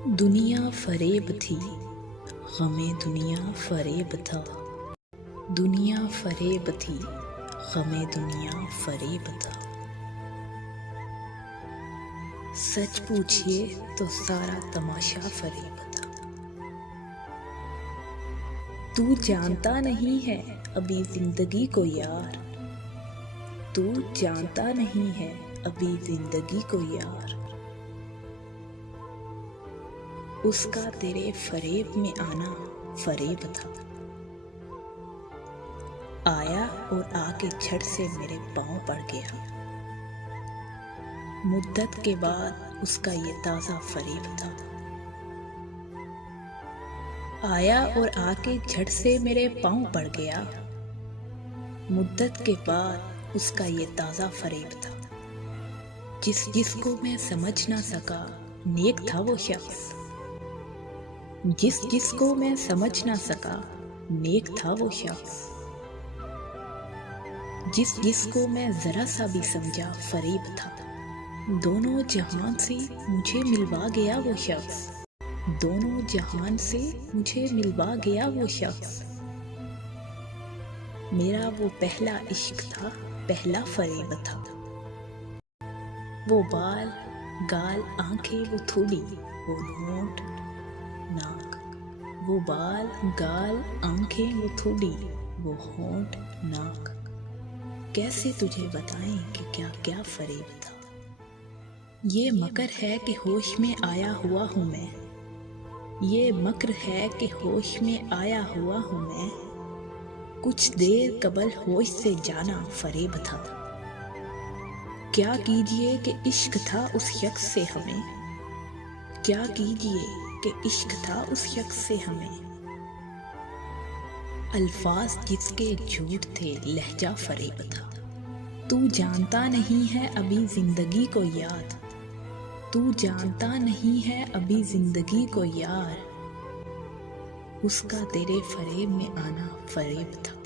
दुनिया फरेब थी, गमे दुनिया फरेब था। दुनिया फरेब थी, गमे दुनिया फरेब था। सच पूछिए तो सारा तमाशा फरेब था। तू जानता नहीं है अभी जिंदगी को यार, तू जानता नहीं है अभी जिंदगी को यार। उसका तेरे फरेब में आना फरेब था। आया और आके झट से मेरे पांव पड़ गया। मुद्दत के बाद उसका ये ताज़ा फरेब था। आया और आके झट से मेरे पांव पड़ गया। मुद्दत के बाद उसका ये ताज़ा फरेब था। जिसको मैं समझ ना सका नेक था वो शख्स। जिसको मैं समझ ना सका नेक था वो शख्स। जिसको मैं जरा सा भी समझा फरेब था। दोनों जहान से मुझे मिलवा गया वो शख्स। दोनों जहान से मुझे मिलवा गया वो शख्स। मेरा वो पहला इश्क था, पहला फरेब था। वो बाल गाल आंखें वो थोड़ी, वो होंठ नाक। वो बाल गाल आंखें वो थोड़ी, वो होंठ नाक। कैसे तुझे बताएं कि क्या क्या फरेब था। ये मकर है कि होश में आया हुआ हूँ मैं। ये मकर है कि होश में आया हुआ हूँ मैं। कुछ देर कबल होश से जाना फरेब था। क्या कीजिए कि इश्क था उस शख्स से हमें। क्या कीजिए कि इश्क था उस शख्स से हमें। अल्फाज जिसके झूठ थे लहजा फरेब था। तू जानता नहीं है अभी जिंदगी को याद। तू जानता नहीं है अभी जिंदगी को यार। उसका तेरे फरेब में आना फरेब था।